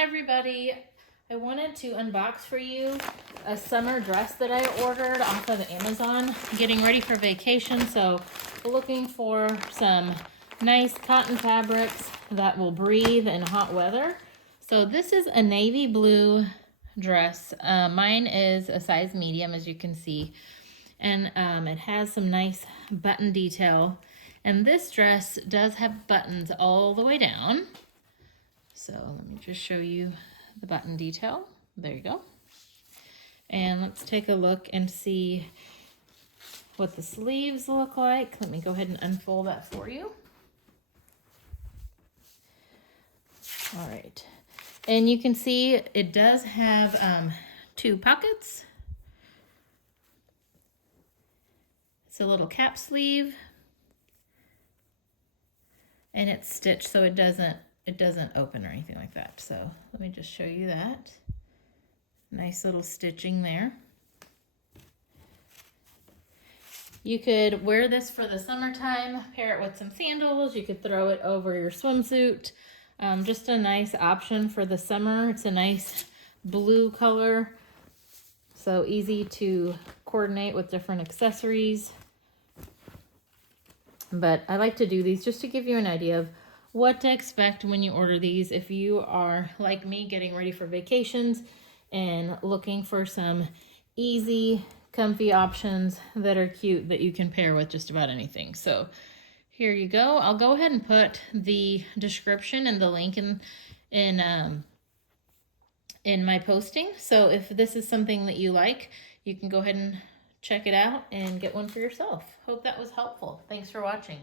Hi everybody, I wanted to unbox for you a summer dress that I ordered off of Amazon. Getting ready for vacation, so looking for some nice cotton fabrics that will breathe in hot weather. So this is a navy blue dress. Mine is a size medium, as you can see, and it has some nice button detail. And this dress does have buttons all the way down. So let me just show you the button detail. There you go. And let's take a look and see what the sleeves look like. Let me go ahead and unfold that for you. All right. And you can see it does have two pockets. It's a little cap sleeve. And it's stitched so it doesn't open or anything like that. So let me just show you that. Nice little stitching there. You could wear this for the summertime, pair it with some sandals. You could throw it over your swimsuit. Just a nice option for the summer. It's a nice blue color, so easy to coordinate with different accessories. But I like to do these just to give you an idea of what to expect when you order these. If you are like me, getting ready for vacations and looking for some easy, comfy options that are cute that you can pair with just about anything. So here you go. I'll go ahead and put the description and the link in my posting. So if this is something that you like, you can go ahead and check it out and get one for yourself. Hope that was helpful. Thanks for watching.